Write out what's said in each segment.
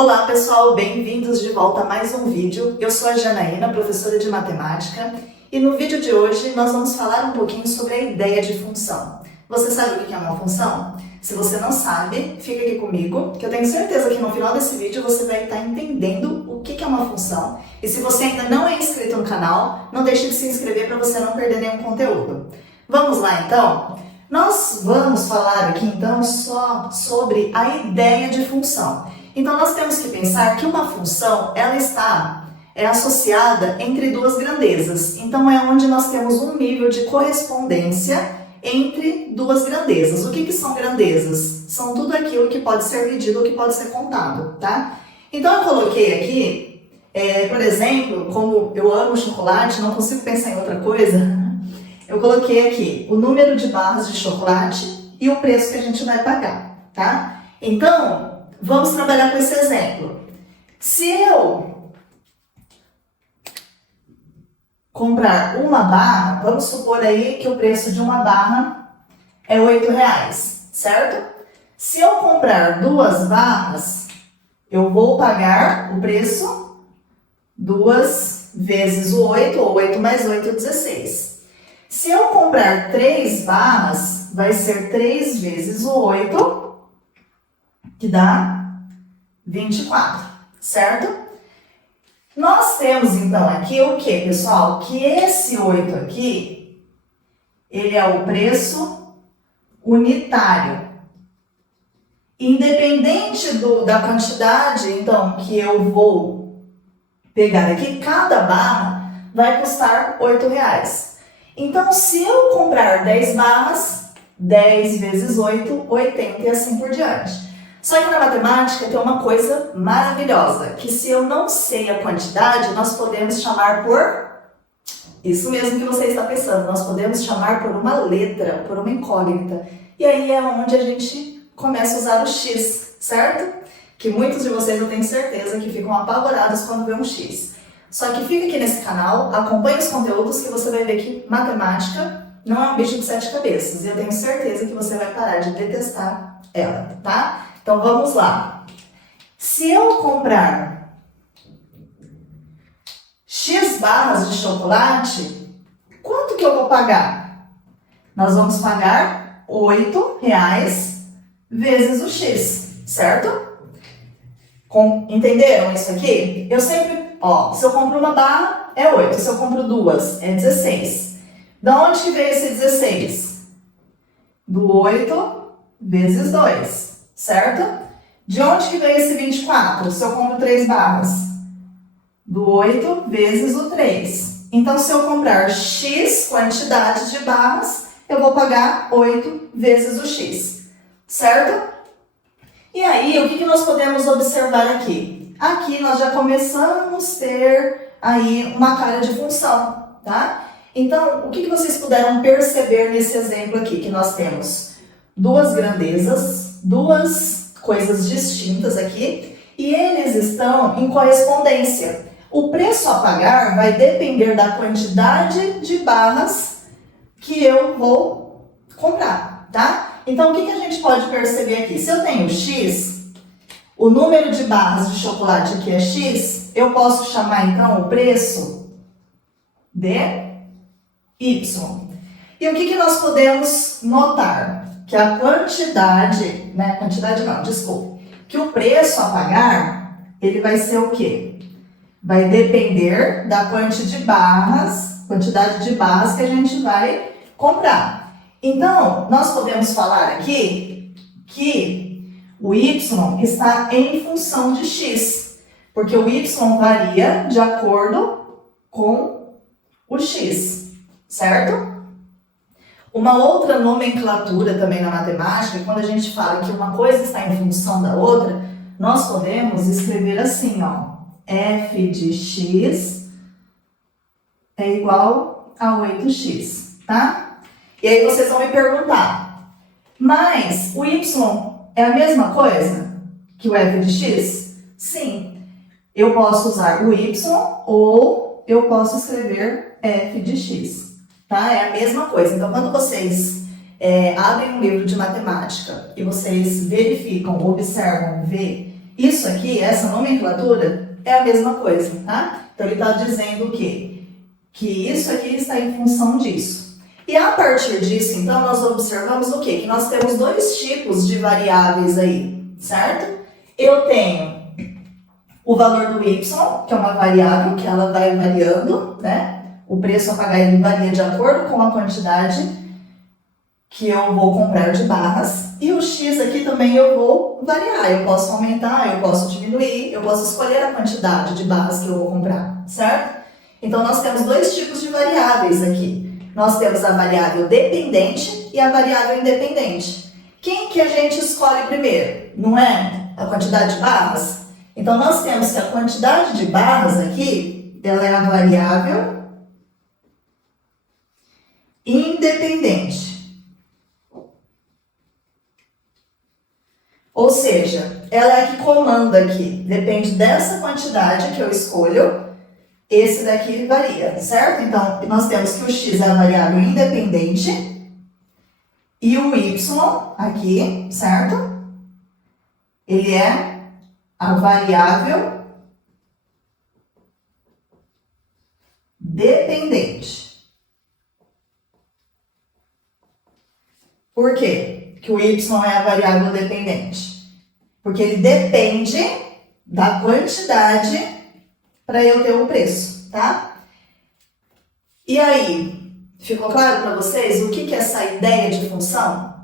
Olá pessoal, bem-vindos de volta a mais um vídeo. Eu sou a Janaína, professora de matemática, e no vídeo de hoje nós vamos falar um pouquinho sobre a ideia de função. Você sabe o que é uma função? Se você não sabe, fica aqui comigo, que eu tenho certeza que no final desse vídeo você vai estar entendendo o que é uma função. E se você ainda não é inscrito no canal, não deixe de se inscrever para você não perder nenhum conteúdo. Vamos lá então? Nós vamos falar aqui então só sobre a ideia de função. Então nós temos que pensar que uma função ela está associada entre duas grandezas. Então é onde nós temos um nível de correspondência entre duas grandezas. O que são grandezas? São tudo aquilo que pode ser medido ou que pode ser contado, tá? Então eu coloquei aqui, por exemplo, como eu amo chocolate, não consigo pensar em outra coisa, eu coloquei aqui o número de barras de chocolate e o preço que a gente vai pagar, tá? Então, vamos trabalhar com esse exemplo. Se eu comprar uma barra, vamos supor aí que o preço de uma barra é R$8, certo? Se eu comprar duas barras, eu vou pagar o preço 2 vezes o 8, ou 8 mais 8, 16. Se eu comprar 3 barras, vai ser 3 vezes o 8, que dá 24, certo? Nós temos então aqui o que, pessoal? Que esse 8 aqui, ele é o preço unitário. Independente da quantidade, então, que eu vou pegar aqui, cada barra vai custar R$8. Então, se eu comprar 10 barras, 10 vezes 8, 80 e assim por diante. Só que na matemática tem uma coisa maravilhosa, que se eu não sei a quantidade, nós podemos chamar por... Isso mesmo que você está pensando, nós podemos chamar por uma letra, por uma incógnita. E aí é onde a gente começa a usar o X, certo? Que muitos de vocês eu tenho certeza que ficam apavorados quando vê um X. Só que fica aqui nesse canal, acompanhe os conteúdos que você vai ver que matemática não é um bicho de 7 cabeças. E eu tenho certeza que você vai parar de detestar ela, tá? Então vamos lá. Se eu comprar X barras de chocolate, quanto que eu vou pagar? Nós vamos pagar R$8 vezes o X, certo? Entenderam isso aqui? Eu sempre... se eu compro uma barra, é 8. Se eu compro duas, é 16. Da onde que veio esse 16? Do 8 vezes 2, certo? De onde que veio esse 24? Se eu compro 3 barras? Do 8 vezes o 3. Então, se eu comprar X quantidade de barras, eu vou pagar 8 vezes o X, certo? E aí, o que nós podemos observar aqui? Aqui nós já começamos a ter aí uma cara de função, tá? Então, o que vocês puderam perceber nesse exemplo aqui? Que nós temos duas grandezas, duas coisas distintas aqui, e eles estão em correspondência. O preço a pagar vai depender da quantidade de barras que eu vou comprar, tá? Então, o que a gente pode perceber aqui? Se eu tenho X... O número de barras de chocolate aqui é X, eu posso chamar então o preço de Y. E o que nós podemos notar? Que a quantidade, que o preço a pagar, ele vai ser o quê? Vai depender da quantidade de barras que a gente vai comprar. Então, nós podemos falar aqui que o Y está em função de X, porque o Y varia de acordo com o X, certo? Uma outra nomenclatura também na matemática, quando a gente fala que uma coisa está em função da outra, nós podemos escrever assim, ó, f de x é igual a 8x, tá? E aí vocês vão me perguntar, mas o Y é a mesma coisa que o f de x? Sim. Eu posso usar o y ou eu posso escrever f de x, tá? É a mesma coisa. Então, quando vocês abrem um livro de matemática e vocês verificam, observam, vê Isso aqui, essa nomenclatura, é a mesma coisa, tá? Então, ele está dizendo o quê? Que isso aqui está em função disso. E a partir disso, então, nós observamos o quê? Que nós temos dois tipos de variáveis aí, certo? Eu tenho o valor do y, que é uma variável que ela vai variando, né? O preço a pagar ele varia de acordo com a quantidade que eu vou comprar de barras. E o x aqui também eu vou variar. Eu posso aumentar, eu posso diminuir, eu posso escolher a quantidade de barras que eu vou comprar, certo? Então, nós temos dois tipos de variáveis aqui. Nós temos a variável dependente e a variável independente. Quem que a gente escolhe primeiro? Não é a quantidade de barras? Então, nós temos que a quantidade de barras aqui, ela é a variável independente. Ou seja, ela é a que comanda aqui. Depende dessa quantidade que eu escolho, esse daqui varia, certo? Então, nós temos que o x é a variável independente e o y aqui, certo? Ele é a variável dependente. Por quê que o y é a variável dependente? Porque ele depende da quantidade para eu ter o preço, tá? E aí, ficou claro para vocês o que é essa ideia de função?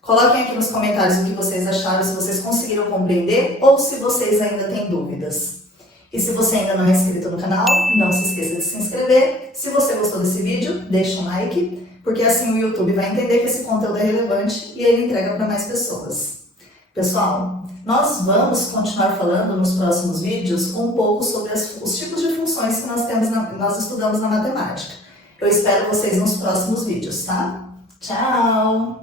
Coloquem aqui nos comentários o que vocês acharam, se vocês conseguiram compreender ou se vocês ainda têm dúvidas. E se você ainda não é inscrito no canal, não se esqueça de se inscrever. Se você gostou desse vídeo, deixa um like, porque assim o YouTube vai entender que esse conteúdo é relevante e ele entrega para mais pessoas. Pessoal, nós vamos continuar falando nos próximos vídeos um pouco sobre os tipos de funções que nós estudamos na matemática. Eu espero vocês nos próximos vídeos, tá? Tchau!